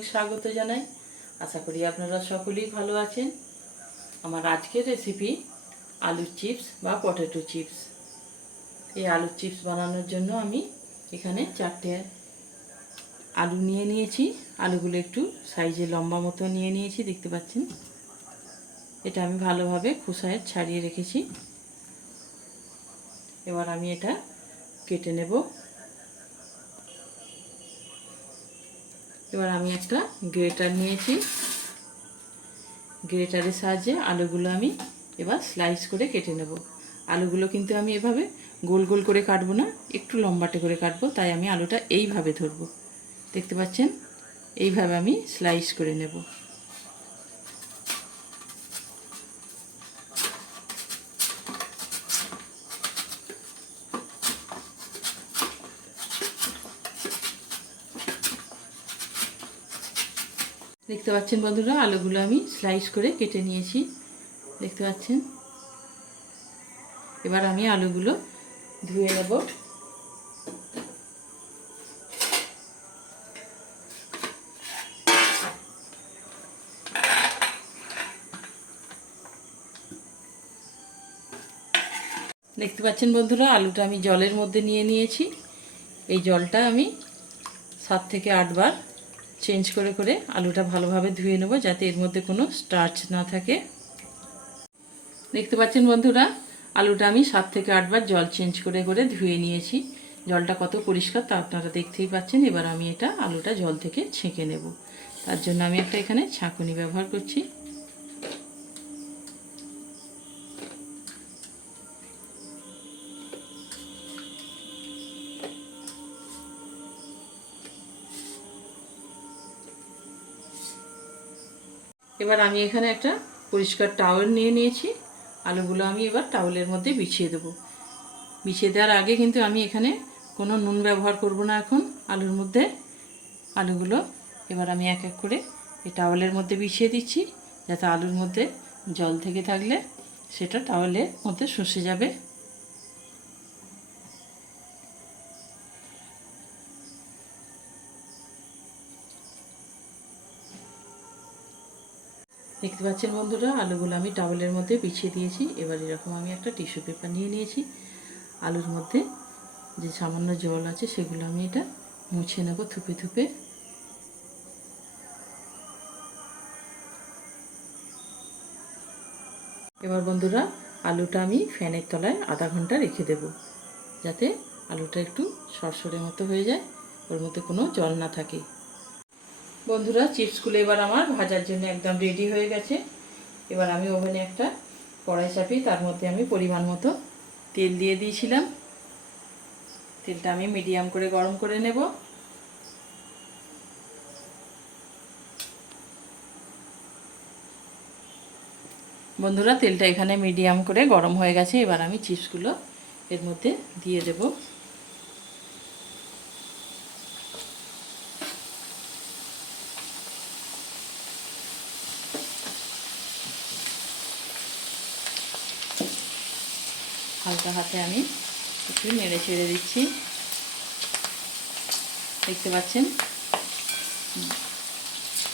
অনেক স্বাগত জানাই। আশা করি আপনারা সকলেই ভালো আছেন। আমার আজকের রেসিপি আলুর চিপস বা পটেটো চিপস। এই আলুর চিপস বানানোর জন্য আমি এখানে 4টে আলু নিয়ে নিয়েছি। আলুগুলো একটু সাইজে লম্বা মতো নিয়ে নিয়েছি, দেখতে পাচ্ছেন। এটা আমি ভালোভাবে খোসায় ছাড়িয়ে রেখেছি। এবার আমি এটা কেটে নেব। এবার আমি একটা গ্রেটার নিয়েছি। গ্রেটারের সাহায্যে আলুগুলো আমি এবার স্লাইস করে কেটে নেব। আলুগুলো কিন্তু আমি এভাবে গোল গোল করে কাটবো না, একটু লম্বাটে করে কাটবো। তাই আমি আলুটা এইভাবে ধরবো, দেখতে পাচ্ছেন। এইভাবে আমি স্লাইস করে নেব। দেখতে পাচ্ছেন বন্ধুরা, আলুগুলো আমি স্লাইস করে কেটে নিয়েছি, দেখতে পাচ্ছেন। এবার আমি আলুগুলো ধুয়ে নেব। দেখতে পাচ্ছেন বন্ধুরা, আলুটা আমি জলের মধ্যে নিয়ে নিয়েছি। এই জলটা আমি 7 থেকে 8 বার চেঞ্জ করে করে আলুটা ভালোভাবে ধুয়ে নেব, যাতে এর মধ্যে কোনো স্টার্চ না থাকে। দেখতে পাচ্ছেন বন্ধুরা, আলুটা আমি 7 থেকে 8 বার জল চেঞ্জ করে করে ধুয়ে নিয়েছি। জলটা কত পরিষ্কার তা আপনারা দেখতেই পাচ্ছেন। এবার আমি এটা আলুটা জল থেকে ছেঁকে নেব। তার জন্য আমি একটা এখানে ছাঁকুনি ব্যবহার করছি। এবার আমি এখানে একটা পরিষ্কার টাওয়েল নিয়ে নিয়েছি। আলুগুলো আমি এবার টাওয়েলের মধ্যে বিছিয়ে দেবো। বিছিয়ে দেওয়ার আগে কিন্তু আমি এখানে কোনো নুন ব্যবহার করব না এখন আলুর মধ্যে। আলুগুলো এবার আমি এক এক করে এই টাওয়েলের মধ্যে বিছিয়ে দিচ্ছি, যাতে আলুর মধ্যে জল থেকে থাকলে সেটা টাওয়েলের মধ্যে শুষে যাবে। দেখতে পাচ্ছেন বন্ধুরা, আলুগুলো আমি টাওয়েলের মধ্যে বিছিয়ে দিয়েছি। এবার এরকম আমি একটা টিস্যু পেপার নিয়ে নিয়েছি। আলুর মধ্যে যে সামান্য জল আছে সেগুলো আমি এটা মুছে নেব থুপে থুপে। এবার বন্ধুরা, আলুটা আমি ফ্যানের তলায় আধা ঘন্টা রেখে দেব, যাতে আলুটা একটু সরসরে মতো হয়ে যায়, ওর মধ্যে কোনো জল না থাকে। বন্ধুরা, চিপসগুলো এবার আমার ভাজার জন্য একদম রেডি হয়ে গেছে। এবার আমি ওভেনে একটা কড়াই চাপিয়ে তার মধ্যে আমি পরিমাণ মতো তেল দিয়ে দিয়েছিলাম। তেলটা আমি মিডিয়াম করে গরম করে নেব। বন্ধুরা, তেলটা এখানে মিডিয়াম করে গরম হয়ে গেছে। এবার আমি চিপসগুলো এর মধ্যে দিয়ে দেব। হালকা হাতে আমি একটু নেড়ে ছেড়ে দিচ্ছি। দেখতে পাচ্ছেন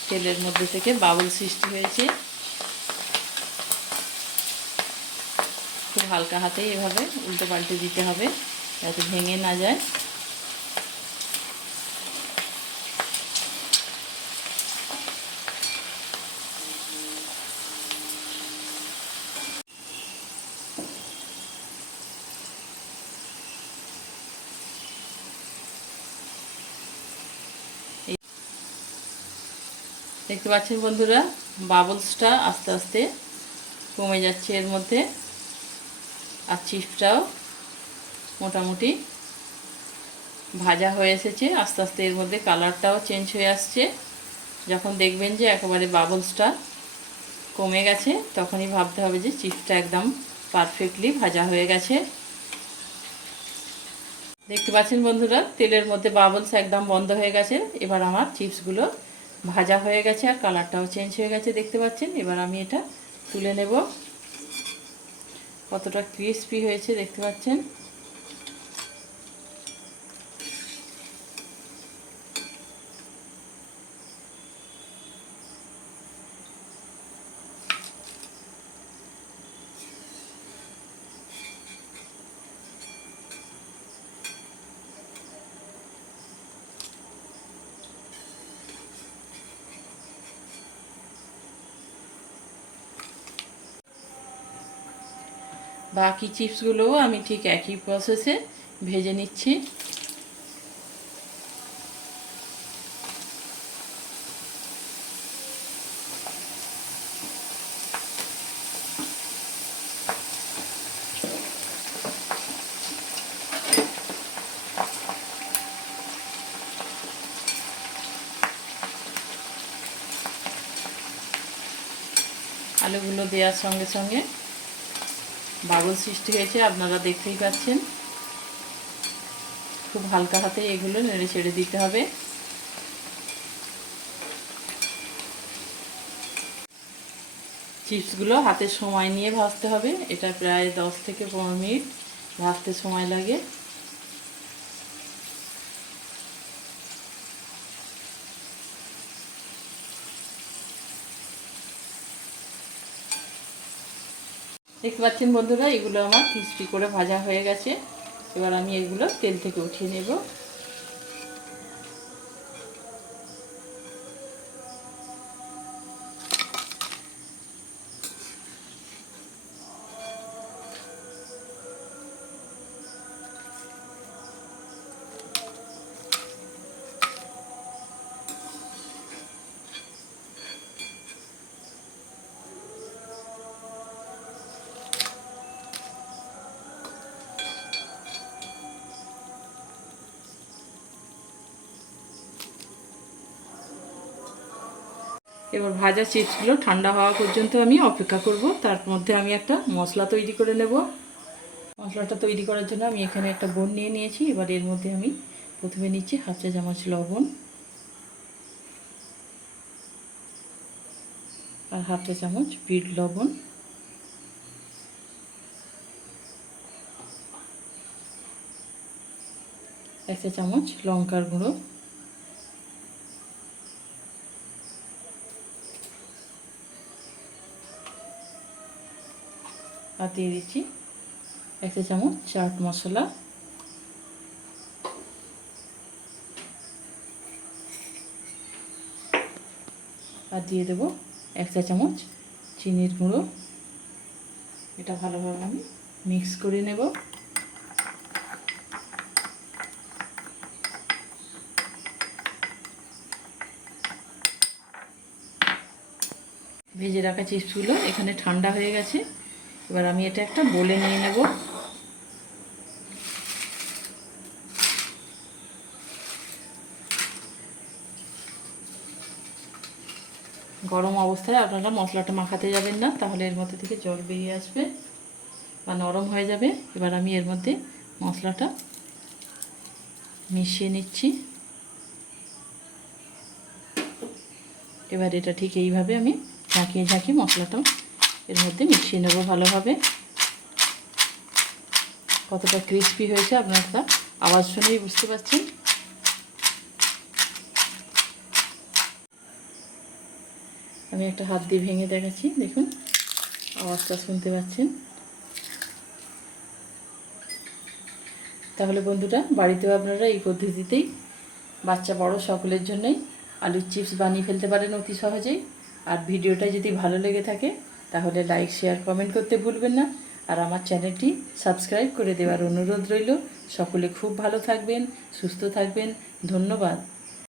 তেলের মধ্যে থেকে বাবল সৃষ্টি হয়েছে। খুব হালকা হাতে এভাবে উল্টে পাল্টে দিতে হবে, যাতে ভেঙে না যায়। দেখতে পাচ্ছেন বন্ধুরা, বাবলসটা আস্তে আস্তে কমে যাচ্ছে এর মধ্যে। আর চিপসটাও মোটামুটি ভাজা হয়ে এসেছে। আস্তে আস্তে এর মধ্যে কালারটাও চেঞ্জ হয়ে আসছে। যখন দেখবেন যে একেবারে বাবলসটা কমে গেছে, তখনই ভাবতে হবে যে চিপসটা একদম পারফেক্টলি ভাজা হয়ে গেছে। দেখতে পাচ্ছেন বন্ধুরা, তেলের মধ্যে বাবলস একদম বন্ধ হয়ে গেছে। এবার আমার চিপসগুলো ভাজা হয়ে গেছে আর কালারটাও চেঞ্জ হয়ে গেছে, দেখতে পাচ্ছেন। এবার আমি এটা তুলে নেব। কতটা ক্রিস্পি হয়েছে দেখতে পাচ্ছেন। বাকি চিপসগুলোও আমি ঠিক একই প্রসেসে ভেজে নিচ্ছি। আলুগুলো দেওয়ার সঙ্গে সঙ্গে বাবল সৃষ্টি হয়েছে, আপনারা দেখতেই পাচ্ছেন। খুব হালকা হাতে এগুলো নেড়ে ছেড়ে দিতে হবে। চিপসগুলো হাতে সময় নিয়ে ভাজতে হবে। এটা প্রায় 10 থেকে 15 মিনিট ভাজতে সময় লাগে। দেখতে পাচ্ছেন বন্ধুরা, এগুলো আমার ক্রিস্পি করে ভাজা হয়ে গেছে। এবার আমি এগুলো তেল থেকে উঠিয়ে নেব। এবার ভাজা চিপসগুলো ঠান্ডা হওয়া পর্যন্ত আমি অপেক্ষা করব। তার মধ্যে আমি একটা মশলা তৈরি করে নেব। মশলাটা তৈরি করার জন্য আমি এখানে একটা বোন নিয়ে নিয়েছি। এবার এর মধ্যে আমি প্রথমে নিচ্ছি হাফ চা চামচ লবণ আর হাফ চা চামচ বিট লবণ, এক চা চামচ লঙ্কার গুঁড়ো, আর দিয়ে দিচ্ছি এক চা চামচ চাট মশলা, আর দিয়ে দেবো এক চা চামচ চিনির গুঁড়ো। এটা ভালোভাবে আমি মিক্স করে নেব। ভেজে রাখা চিপসগুলো এখানে ঠান্ডা হয়ে গেছে। এবার আমি এটা একটা বোলে নিয়ে নেব। গরম অবস্থায় আপনারা মশলাটা মাখাতে যাবেন না, তাহলে এর মধ্যে থেকে জল বেরিয়ে আসবে বা নরম হয়ে যাবে। এবার আমি এর মধ্যে মশলাটা মিশিয়ে নিচ্ছি। এবার এটা ঠিক এইভাবে আমি ঝাঁকিয়ে ঝাঁকিয়ে মশলাটা এর মধ্যে মিশিয়ে নেব ভালোভাবে। কতটা ক্রিস্পি হয়েছে আপনারা তা আওয়াজ শুনেই বুঝতে পারছেন। আমি একটা হাত দিয়ে ভেঙে দেখাচ্ছি, দেখুন আওয়াজটা শুনতে পাচ্ছেন। তাহলে বন্ধুরা, বাড়িতেও আপনারা এই পদ্ধতিতেই বাচ্চা বড় সকলের জন্যই আলুর চিপস বানিয়ে ফেলতে পারেন অতি সহজেই। আর ভিডিওটা যদি ভালো লেগে থাকে তাহলে লাইক, শেয়ার, কমেন্ট করতে ভুলবেন না। আর আমার চ্যানেলটি সাবস্ক্রাইব করে দেওয়ার অনুরোধ রইল। সকলে খুব ভালো থাকবেন, সুস্থ থাকবেন। ধন্যবাদ।